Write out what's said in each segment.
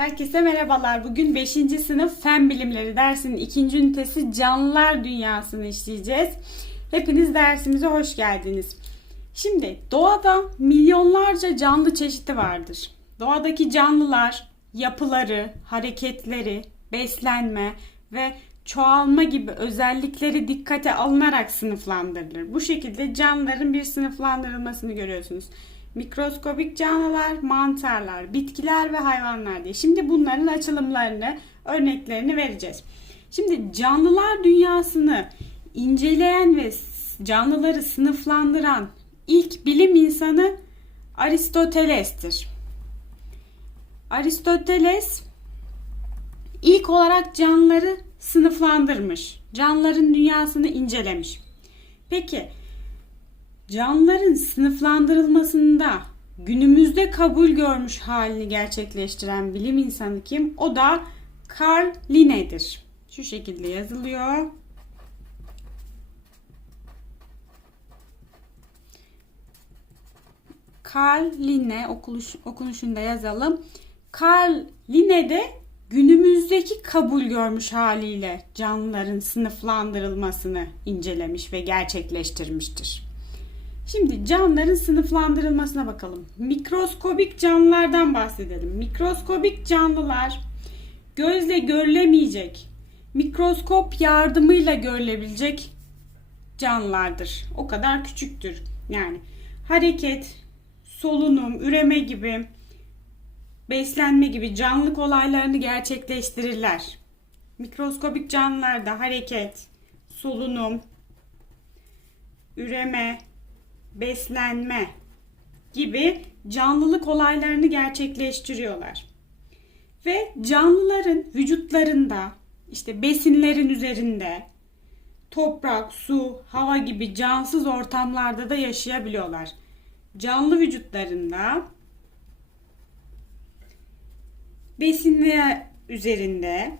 Herkese merhabalar. Bugün 5. sınıf Fen Bilimleri dersinin ikinci ünitesi canlılar dünyasını işleyeceğiz. Hepiniz dersimize hoş geldiniz. Şimdi doğada milyonlarca canlı çeşidi vardır. Doğadaki canlılar yapıları, hareketleri, beslenme ve çoğalma gibi özellikleri dikkate alınarak sınıflandırılır. Bu şekilde canlıların bir sınıflandırılmasını görüyorsunuz. Mikroskobik canlılar, mantarlar, bitkiler ve hayvanlar diye. Şimdi bunların açılımlarını, örneklerini vereceğiz. Şimdi canlılar dünyasını inceleyen ve canlıları sınıflandıran ilk bilim insanı Aristoteles'tir. Aristoteles ilk olarak canlıları sınıflandırmış. Canlıların dünyasını incelemiş. Peki canlıların sınıflandırılmasında günümüzde kabul görmüş halini gerçekleştiren bilim insanı kim? O da Carl Linne'dir. Şu şekilde yazılıyor. Carl Linne okuluş, okunuşunda yazalım. Carl Linne de günümüzdeki kabul görmüş haliyle canlıların sınıflandırılmasını incelemiş ve gerçekleştirmiştir. Şimdi canlıların sınıflandırılmasına bakalım. Mikroskobik canlılardan bahsedelim. Mikroskobik canlılar gözle görülemeyecek, mikroskop yardımıyla görülebilecek canlılardır. O kadar küçüktür. Yani hareket, solunum, üreme gibi, beslenme gibi canlılık olaylarını gerçekleştirirler. Mikroskobik canlılarda hareket, solunum, üreme, beslenme gibi canlılık olaylarını gerçekleştiriyorlar. Ve canlıların vücutlarında işte besinlerin üzerinde toprak, su, hava gibi cansız ortamlarda da yaşayabiliyorlar. Canlı vücutlarında besinler üzerinde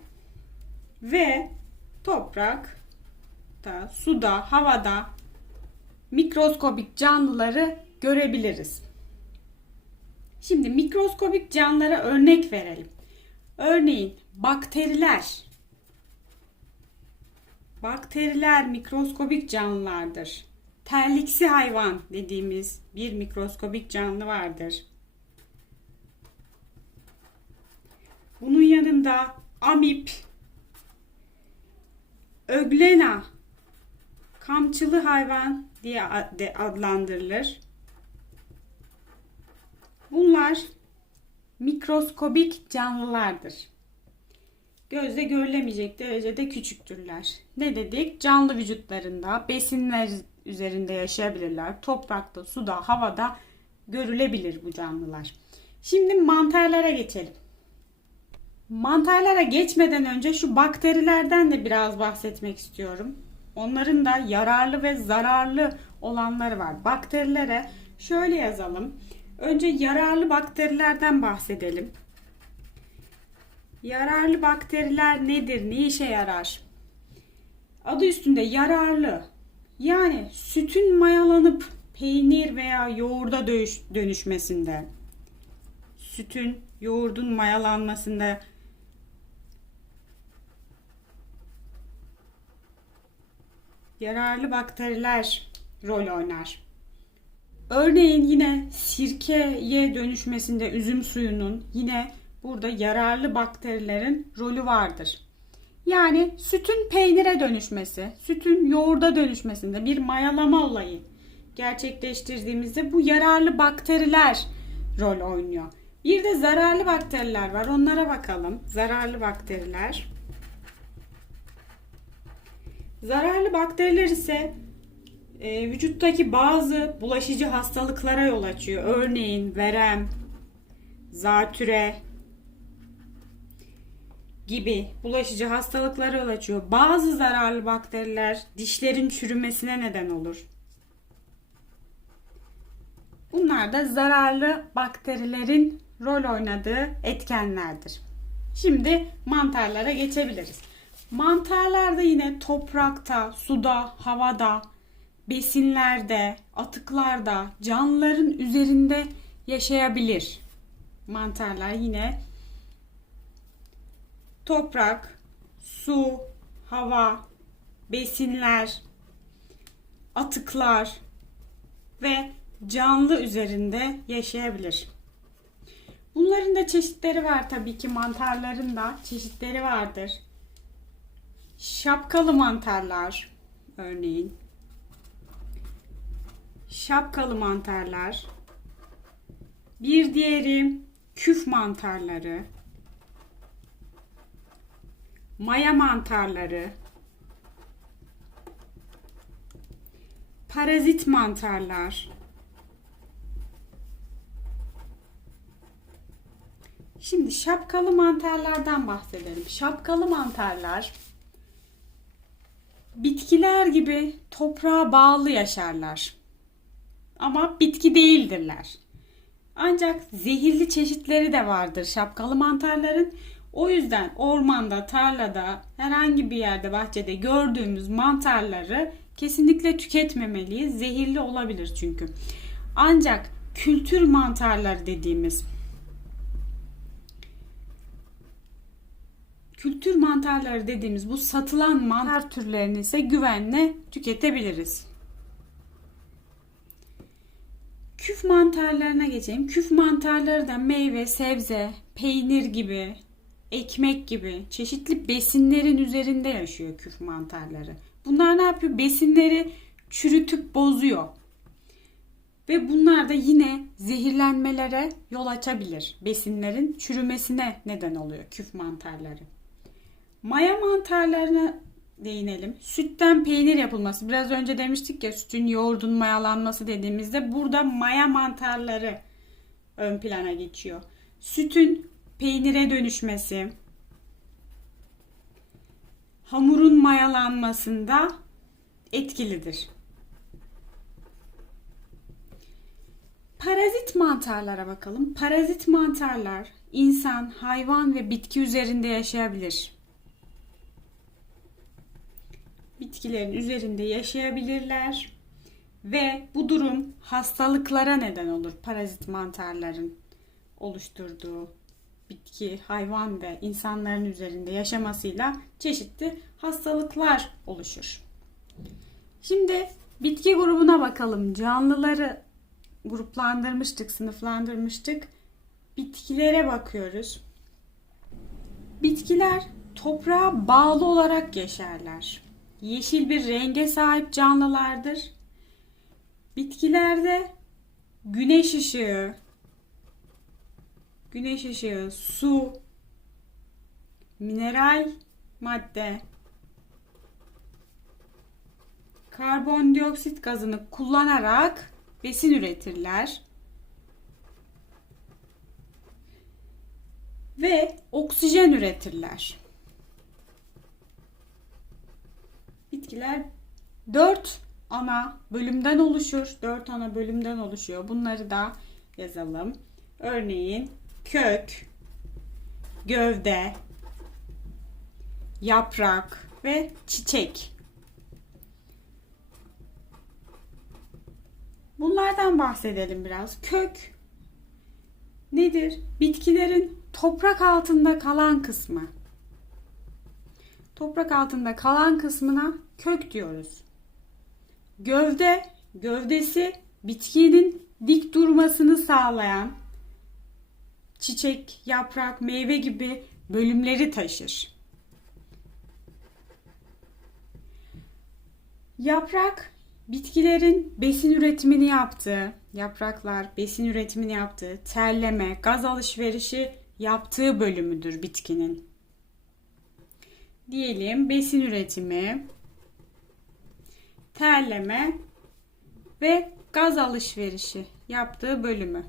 ve toprakta, suda, havada mikroskobik canlıları görebiliriz. Şimdi mikroskobik canlılara örnek verelim. Örneğin bakteriler. Bakteriler mikroskobik canlılardır. Terliksi hayvan dediğimiz bir mikroskobik canlı vardır. Bunun yanında amip, öglena, kamçılı hayvan diye adlandırılır. Bunlar mikroskobik canlılardır. Gözle görülemeyecek derecede küçüktürler. Ne dedik? Canlı vücutlarında besinler üzerinde yaşayabilirler. Toprakta, suda, havada görülebilir bu canlılar. Şimdi mantarlara geçelim. Mantarlara geçmeden önce şu bakterilerden de biraz bahsetmek istiyorum. Onların da yararlı ve zararlı olanları var. Bakterilere şöyle yazalım. Önce yararlı bakterilerden bahsedelim. Yararlı bakteriler nedir? Ne işe yarar? Adı üstünde yararlı. Yani sütün mayalanıp peynir veya yoğurda dönüşmesinde, sütün yoğurdun mayalanmasında yararlı bakteriler rol oynar. Örneğin yine sirkeye dönüşmesinde üzüm suyunun yine burada yararlı bakterilerin rolü vardır. Yani sütün peynire dönüşmesi, sütün yoğurda dönüşmesinde bir mayalama olayı gerçekleştirdiğimizde bu yararlı bakteriler rol oynuyor. Bir de zararlı bakteriler var. Onlara bakalım. Zararlı bakteriler. Zararlı bakteriler ise e, vücuttaki bazı bulaşıcı hastalıklara yol açıyor. Örneğin verem, zatüre gibi bulaşıcı hastalıklara yol açıyor. Bazı zararlı bakteriler dişlerin çürümesine neden olur. Bunlar da zararlı bakterilerin rol oynadığı etkenlerdir. Şimdi mantarlara geçebiliriz. Mantarlar da yine toprakta, suda, havada, besinlerde, atıklarda, canlıların üzerinde yaşayabilir. Mantarlar yine toprak, su, hava, besinler, atıklar ve canlı üzerinde yaşayabilir. Bunların da çeşitleri var tabii ki mantarların da çeşitleri vardır. Şapkalı mantarlar örneğin. Şapkalı mantarlar. Bir diğeri küf mantarları. Maya mantarları. Parazit mantarlar. Şimdi şapkalı mantarlardan bahsedelim. Şapkalı mantarlar bitkiler gibi toprağa bağlı yaşarlar. Ama bitki değildirler. Ancak zehirli çeşitleri de vardır şapkalı mantarların. O yüzden ormanda, tarlada, herhangi bir yerde, bahçede gördüğümüz mantarları kesinlikle tüketmemeliyiz. Zehirli olabilir çünkü. Ancak kültür mantarları dediğimiz kültür mantarları dediğimiz bu satılan mantar türlerini ise güvenle tüketebiliriz. Küf mantarlarına geçelim. Küf mantarları da meyve, sebze, peynir gibi, ekmek gibi çeşitli besinlerin üzerinde yaşıyor küf mantarları. Bunlar ne yapıyor? Besinleri çürütüp bozuyor. Ve bunlar da yine zehirlenmelere yol açabilir. Besinlerin çürümesine neden oluyor küf mantarları. Maya mantarlarına değinelim. Sütten peynir yapılması. Biraz önce demiştik ya sütün yoğurdun mayalanması dediğimizde burada maya mantarları ön plana geçiyor. Sütün peynire dönüşmesi, hamurun mayalanmasında etkilidir. Parazit mantarlara bakalım. Parazit mantarlar insan, hayvan ve bitki üzerinde yaşayabilir. Bitkilerin üzerinde yaşayabilirler ve bu durum hastalıklara neden olur. Parazit mantarların oluşturduğu bitki, hayvan ve insanların üzerinde yaşamasıyla çeşitli hastalıklar oluşur. Şimdi bitki grubuna bakalım. Canlıları gruplandırmıştık, sınıflandırmıştık. Bitkilere bakıyoruz. Bitkiler toprağa bağlı olarak yaşarlar. Yeşil bir renge sahip canlılardır. Bitkilerde güneş ışığı, güneş ışığı, su, mineral madde, karbondioksit gazını kullanarak besin üretirler. Ve oksijen üretirler. Bitkiler 4 ana bölümden oluşur. 4 ana bölümden oluşuyor. Bunları da yazalım. Örneğin kök, gövde, yaprak ve çiçek. Bunlardan bahsedelim biraz. Kök nedir? Bitkilerin toprak altında kalan kısmı. Toprak altında kalan kısmına kök diyoruz. Gövde, gövdesi bitkinin dik durmasını sağlayan çiçek, yaprak, meyve gibi bölümleri taşır. Yaprak bitkilerin besin üretimini yaptığı, yapraklar besin üretimini yaptığı, terleme, gaz alışverişi yaptığı bölümüdür bitkinin. Diyelim besin üretimi, terleme ve gaz alışverişi yaptığı bölümü.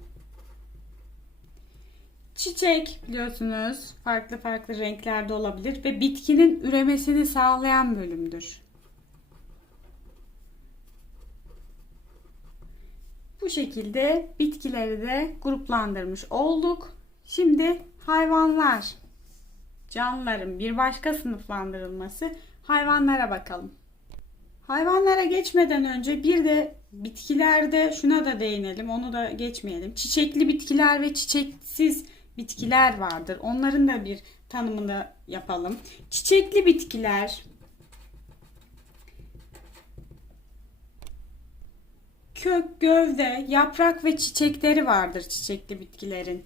Çiçek biliyorsunuz farklı farklı renklerde olabilir ve bitkinin üremesini sağlayan bölümdür. Bu şekilde bitkileri de gruplandırmış olduk. Şimdi hayvanlar, canlıların bir başka sınıflandırılması hayvanlara bakalım. Hayvanlara geçmeden önce bir de bitkilerde şuna da değinelim, onu da geçmeyelim. Çiçekli bitkiler ve çiçeksiz bitkiler vardır. Onların da bir tanımını yapalım. Çiçekli bitkiler, kök, gövde, yaprak ve çiçekleri vardır çiçekli bitkilerin.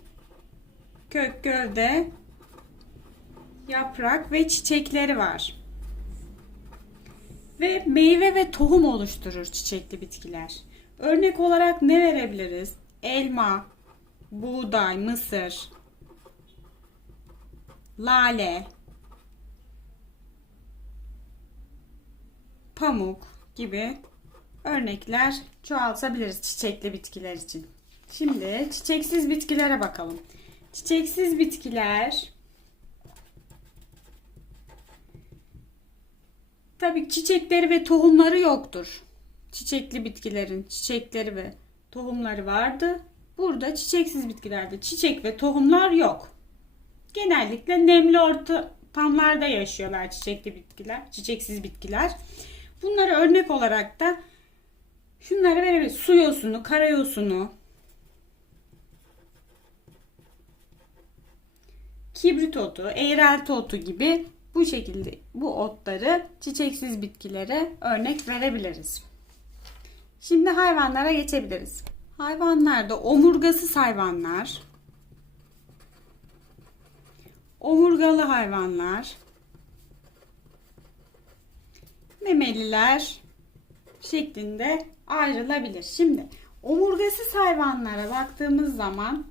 Kök, gövde, yaprak ve çiçekleri var. Ve meyve ve tohum oluşturur çiçekli bitkiler. Örnek olarak ne verebiliriz? Elma, buğday, mısır, lale, pamuk gibi örnekler çoğaltabiliriz çiçekli bitkiler için. Şimdi çiçeksiz bitkilere bakalım. Çiçeksiz bitkiler tabii çiçekleri ve tohumları yoktur. Çiçekli bitkilerin çiçekleri ve tohumları vardı. Burada çiçeksiz bitkilerde çiçek ve tohumlar yok. Genellikle nemli ortamlarda yaşıyorlar çiçekli bitkiler, çiçeksiz bitkiler. Bunlara örnek olarak da şunları verebiliriz. Su yosunu, kara yosunu, kibrit otu, eğrelti otu gibi bu şekilde bu otları çiçeksiz bitkilere örnek verebiliriz. Şimdi hayvanlara geçebiliriz. Hayvanlarda omurgasız hayvanlar, omurgalı hayvanlar, memeliler şeklinde ayrılabilir. Şimdi omurgasız hayvanlara baktığımız zaman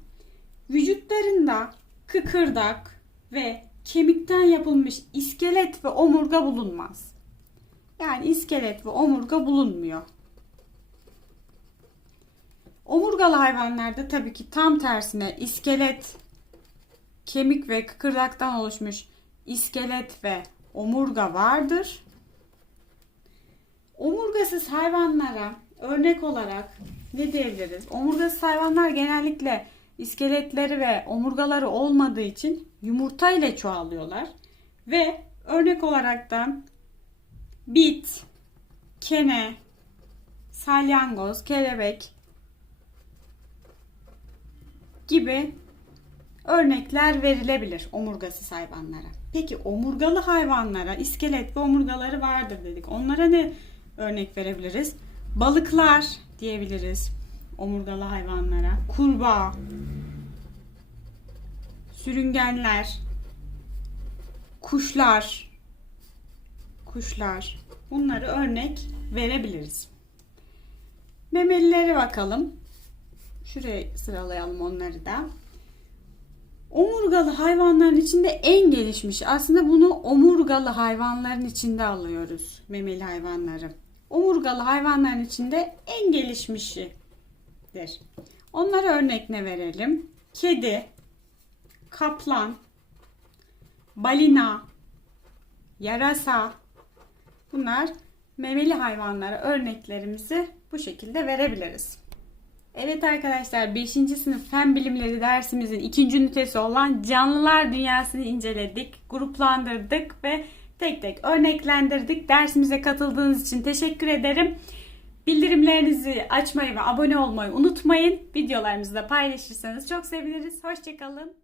vücutlarında kıkırdak ve kemikten yapılmış iskelet ve omurga bulunmaz. Yani iskelet ve omurga bulunmuyor. Omurgalı hayvanlarda tabii ki tam tersine iskelet, kemik ve kıkırdaktan oluşmuş iskelet ve omurga vardır. Omurgasız hayvanlara örnek olarak ne diyebiliriz? Omurgasız hayvanlar genellikle iskeletleri ve omurgaları olmadığı için yumurta ile çoğalıyorlar. Ve örnek olarak da bit, kene, salyangoz, kelebek gibi örnekler verilebilir omurgasız hayvanlara. Peki omurgalı hayvanlara iskelet ve omurgaları vardır dedik. Onlara ne örnek verebiliriz? Balıklar diyebiliriz omurgalı hayvanlara. Kurbağa, sürüngenler, kuşlar, kuşlar. Bunları örnek verebiliriz. Memelilere bakalım. Şuraya sıralayalım onları da. Omurgalı hayvanların içinde en gelişmiş. Aslında bunu omurgalı hayvanların içinde alıyoruz. Memeli hayvanları. Omurgalı hayvanların içinde en gelişmişidir. Onlara örnek ne verelim? Kedi, kaplan, balina, yarasa. Bunlar memeli hayvanlara örneklerimizi bu şekilde verebiliriz. Evet arkadaşlar 5. sınıf fen bilimleri dersimizin ikinci ünitesi olan canlılar dünyasını inceledik, gruplandırdık ve tek tek örneklendirdik. Dersimize katıldığınız için teşekkür ederim. Bildirimlerinizi açmayı ve abone olmayı unutmayın. Videolarımızı da paylaşırsanız çok seviniriz. Hoşçakalın.